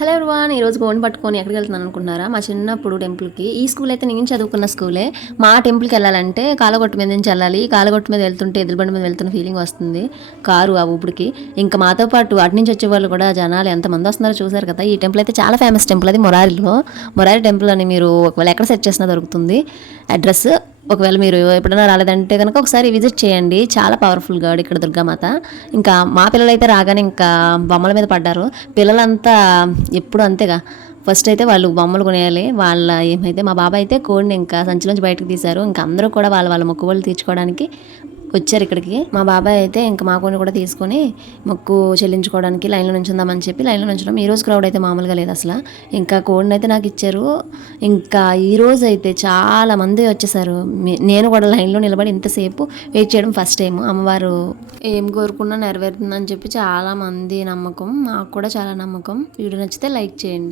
Hello everyone, ఈరోజు gonna పట్టుకొని ఎక్కడికి వెళ్తున్నాను అనుకుంటున్నారా? మా చిన్నప్పుడు టెంపుల్కి. ఈ స్కూల్ అయితే నేను చదువుకున్న స్కూలే. మా టెంపుల్కి వెళ్ళాలంటే కాలగొట్టు మీద నుంచి వెళ్ళాలి. కాలగొట్టు మీద వెళ్తుంటే ఎదురుబండి మీద వెళ్తున్న ఫీలింగ్ వస్తుంది కారు ఆ ఊపిడికి. ఇంకా మాతో పాటు అటు నుంచి వచ్చే వాళ్ళు కూడా జనాలు ఎంతమంది వస్తున్నారో చూసారు కదా. ఈ టెంపుల్ అయితే చాలా ఫేమస్ టెంపుల్, అది మొరారిలో. మొరారి టెంపుల్ అని మీరు ఒకవేళ ఎక్కడ సెర్చ్ చేసినా దొరుకుతుంది అడ్రస్. ఒకవేళ మీరు ఎప్పుడైనా రాలేదంటే కనుక ఒకసారి విజిట్ చేయండి. చాలా పవర్ఫుల్ గాడ్ ఇక్కడ దుర్గామాత. ఇంకా మా పిల్లలైతే రాగానే ఇంకా బొమ్మల మీద పడ్డారు. పిల్లలంతా ఎప్పుడు అంతేగా, ఫస్ట్ అయితే వాళ్ళు బొమ్మలు కొనేయాలి. వాళ్ళ ఏమైతే మా బాబాయ్ అయితే కోడిని ఇంకా సంచిలోంచి బయటకు తీశారు. ఇంకా అందరూ కూడా వాళ్ళ మొక్కుబడులు తీర్చుకోవడానికి వచ్చారు ఇక్కడికి. మా బాబాయ్ అయితే ఇంకా మా కోడిని కూడా తీసుకొని మొక్కు చెల్లించుకోవడానికి లైన్లో నుంచుందామని చెప్పి లైన్లో నుంచడం. ఈ రోజు క్రౌడ్ అయితే మామూలుగా లేదు అసలు. ఇంకా కోడిని అయితే నాకు ఇచ్చారు. ఇంకా ఈ రోజు అయితే చాలా మంది వచ్చేసారు. నేను కూడా లైన్లో నిలబడి ఇంతసేపు వెయిట్ చేయడం ఫస్ట్ టైం. అమ్మవారు ఏం కోరుకున్నా నెరవేరుతుందని చెప్పి చాలా మంది నమ్మకం, మాకు కూడా చాలా నమ్మకం. వీడియో నచ్చితే లైక్ చేయండి.